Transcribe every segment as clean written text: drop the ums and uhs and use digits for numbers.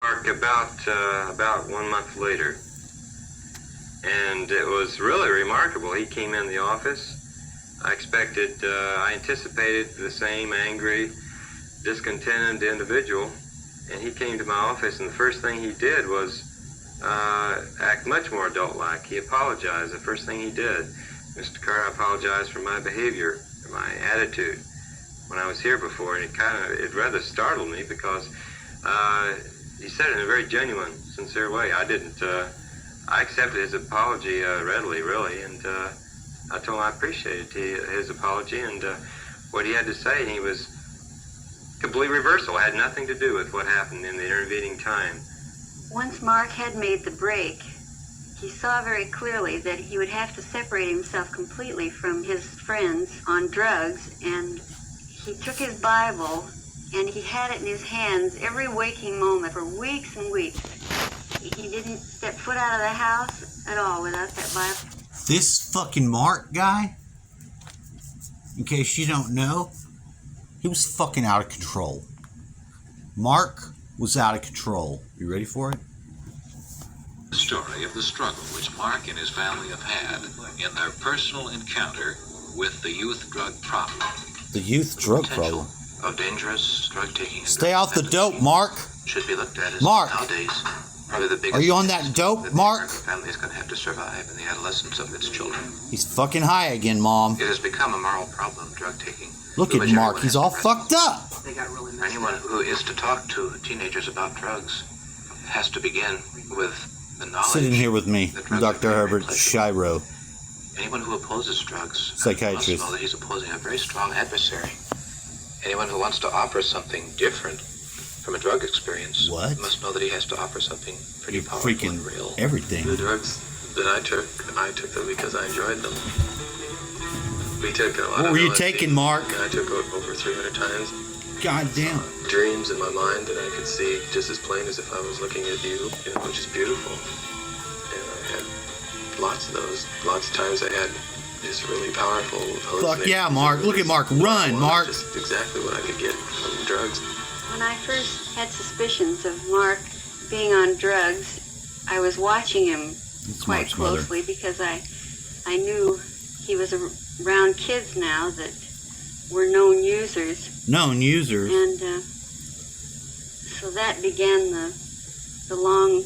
Mark about 1 month later, and it was really remarkable. He came in the office. I anticipated the same angry, discontented individual, and he came to my office, and the first thing he did was act much more adult-like. He apologized. The first thing he did, Mr. Carr, I apologize for my behavior, my attitude when I was here before, and it rather startled me because he said it in a very genuine, sincere way. I accepted his apology readily, really, and I told him I appreciated his apology and what he had to say, and he was completely reversal. It had nothing to do with what happened in the intervening time. Once Mark had made the break, he saw very clearly that he would have to separate himself completely from his friends on drugs, and he took his Bible and he had it in his hands every waking moment for weeks and weeks. He didn't step foot out of the house at all without that Bible. This fucking Mark guy, in case you don't know, he was fucking out of control. Mark was out of control. You ready for it? The story of the struggle which Mark and his family have had in their personal encounter with the youth drug problem. The youth drug problem. Of dangerous drug taking. Stay off the dope, Mark. Should be looked at as Mark. Nowadays, probably the biggest. Are you on that dope, Mark? The family is going to have to survive in the adolescence of its children. He's fucking high again, Mom. It has become a moral problem, drug taking. Look at Mark. He's all fucked up. They got really messed Anyone up. who is to talk to teenagers about drugs has to begin with the knowledge. Sitting here with me, that drugs Dr. are very Herbert pleasurable. Shiro, Anyone who opposes drugs psychiatrist. must know that he's opposing a very strong adversary. Anyone who wants to offer something different from a drug experience must know that he has to offer something pretty powerful Freaking and real. everything. The drugs that I took them because I enjoyed them. We took a lot What of were you LSD. taking, Mark? I took over 300 times. God damn. Dreams in my mind that I could see just as plain as if I was looking at you, which is beautiful. And I had lots of those. Lots of times I had just really powerful Fuck yeah, Mark. Look at Mark. Run, Mark. Just exactly what I could get from drugs. When I first had suspicions of Mark being on drugs, I was watching him quite Mark's mother. closely because I knew he was around kids now that were known users. Known users. And so that began the long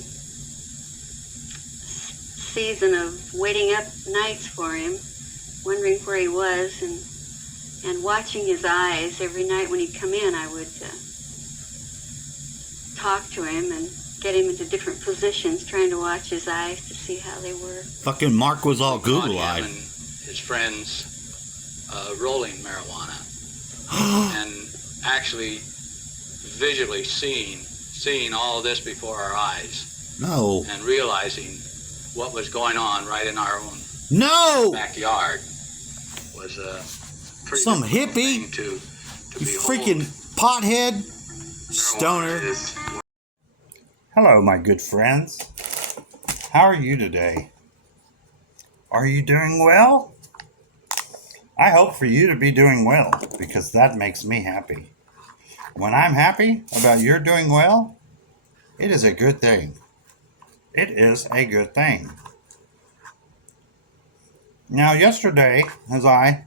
season of waiting up nights for him, wondering where he was, and watching his eyes. Every night when he'd come in, I would talk to him and get him into different positions, trying to watch his eyes to see how they were. Fucking Mark was all Google-eyed. And his friends rolling marijuana and actually visually seeing all of this before our eyes. No. And realizing what was going on right in our own backyard was a pretty Some difficult hippie, thing to you behold. freaking pothead, stoner. Hello, my good friends. How are you today? Are you doing well? I hope for you to be doing well, because that makes me happy. When I'm happy about your doing well, it is a good thing. It is a good thing. Now, yesterday, as I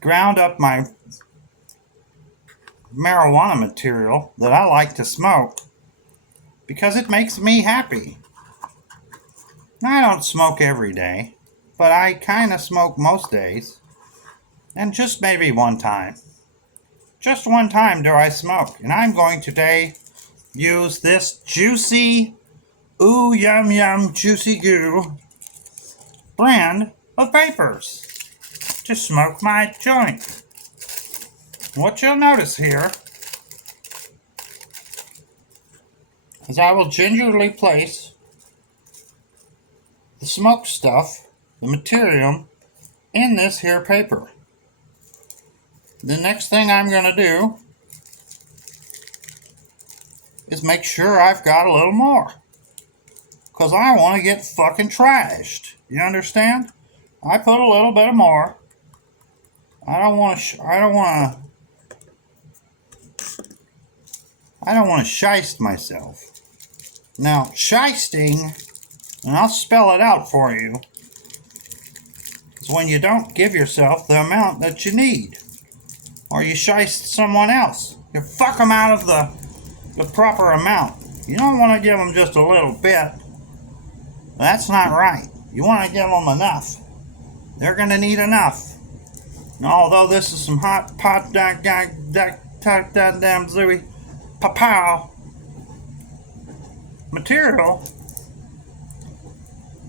ground up my marijuana material that I like to smoke because it makes me happy. I don't smoke every day, but I kind of smoke most days. And just maybe one time. Just one time do I smoke. And I'm going today use this juicy, ooh yum yum juicy goo brand of vapors to smoke my joint. What you'll notice here is I will gingerly place the smoke stuff, the material, in this here paper. The next thing I'm going to do is make sure I've got a little more. Because I want to get fucking trashed. You understand? I put a little bit more. I don't want to I don't want to shyst myself. Now, shysting, and I'll spell it out for you, is when you don't give yourself the amount that you need. Or you shyst someone else. You fuck them out of the proper amount. You don't want to give them just a little bit. That's not right. You want to give them enough. They're going to need enough. And although this is some hot pot damn zooey pow material,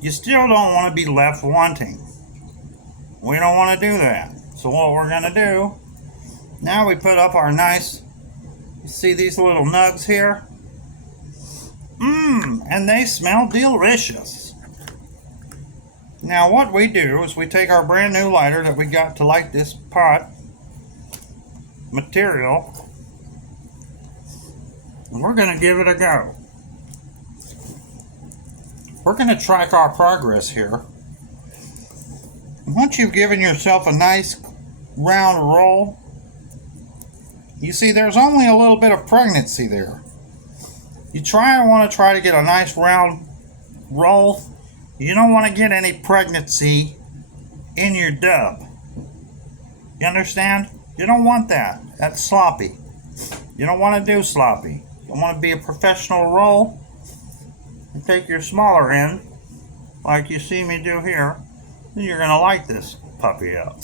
you still don't want to be left wanting. We don't want to do that. So what we're going to do, now we put up our nice, you see these little nugs here? And they smell delicious. Now what we do is we take our brand new lighter that we got to light this pot material, and we're going to give it a go. We're going to track our progress here. Once you've given yourself a nice round roll, you see there's only a little bit of pregnancy there. You want to get a nice round roll. You don't want to get any pregnancy in your dub. You understand? You don't want that. That's sloppy. You don't want to do sloppy. You want to be a professional roll. And take your smaller end, like you see me do here, then you're going to light this puppy up.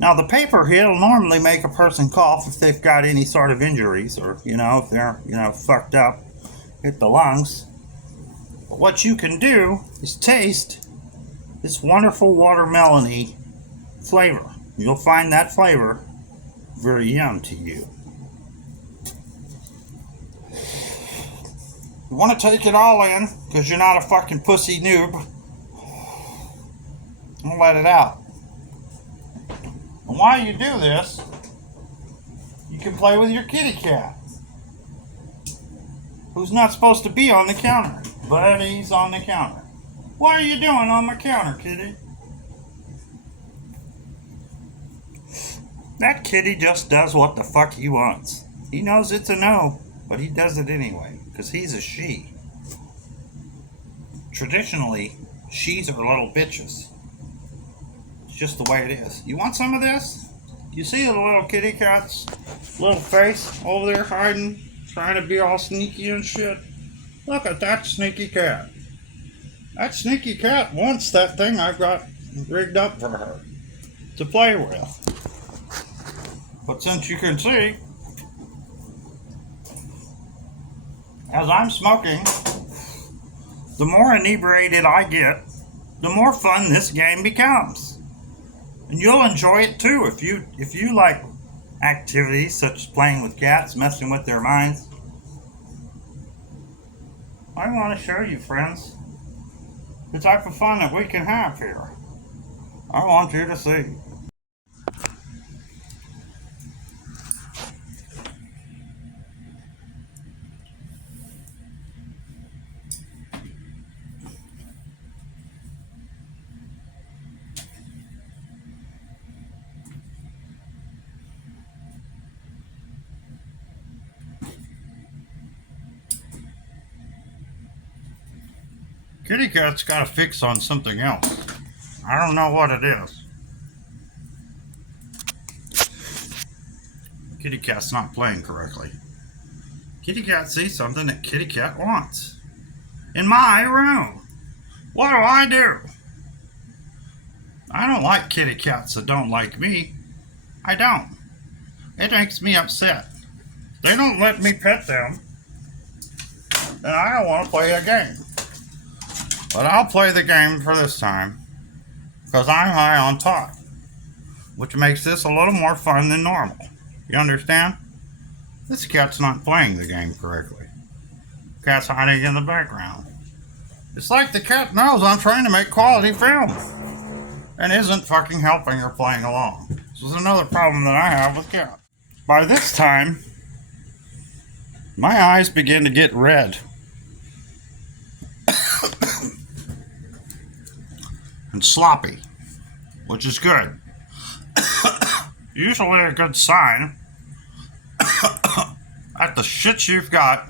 Now the paper here will normally make a person cough if they've got any sort of injuries, or if they're fucked up, hit the lungs. But what you can do is taste this wonderful watermelon-y flavor. You'll find that flavor very yum to you. You want to take it all in, because you're not a fucking pussy noob. And let it out. And while you do this, you can play with your kitty cat, who's not supposed to be on the counter, but he's on the counter. What are you doing on my counter, kitty? That kitty just does what the fuck he wants. He knows it's a no, but he does it anyway, because he's a she. Traditionally, she's are little bitches. It's just the way it is. You want some of this? You see the little kitty cat's little face over there hiding, trying to be all sneaky and shit? Look at that sneaky cat. That sneaky cat wants that thing I've got rigged up for her to play with. But since you can see, as I'm smoking, the more inebriated I get, the more fun this game becomes. And you'll enjoy it too if you like activities such as playing with cats, messing with their minds. I want to show you, friends, the type of fun that we can have here. I want you to see. Kitty cat's got a fix on something else. I don't know what it is. Kitty cat's not playing correctly. Kitty cat sees something that kitty cat wants. In my room. What do? I don't like kitty cats that don't like me. I don't. It makes me upset. They don't let me pet them. Then I don't want to play a game. But I'll play the game for this time, because I'm high on talk, which makes this a little more fun than normal. You understand? This cat's not playing the game correctly. Cat's hiding in the background. It's like the cat knows I'm trying to make quality film, and isn't fucking helping or playing along. This is another problem that I have with cats. By this time, my eyes begin to get red. and sloppy, which is good. Usually a good sign that the shit you've got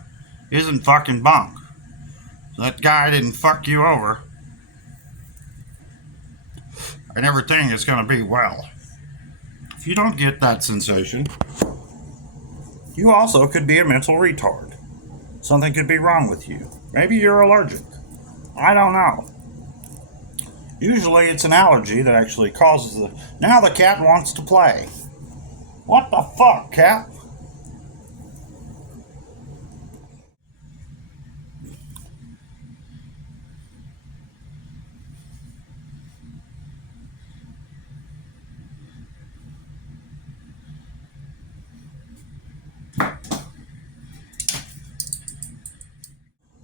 isn't fucking bunk. That guy didn't fuck you over, and everything is going to be well. If you don't get that sensation, you also could be a mental retard. Something could be wrong with you. Maybe you're allergic. I don't know. Usually it's an allergy that actually causes the... Now the cat wants to play. What the fuck, cat?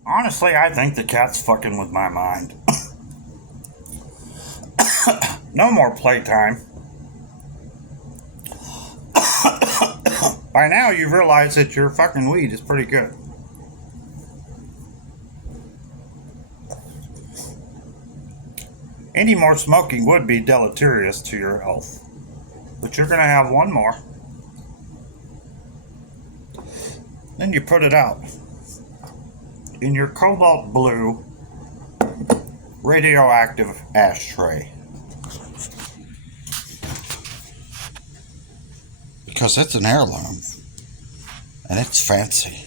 Honestly, I think the cat's fucking with my mind. No more playtime. By now you've realized that your fucking weed is pretty good. Any more smoking would be deleterious to your health. But you're gonna have one more. Then you put it out in your cobalt blue radioactive ashtray. Because it's an heirloom. And it's fancy.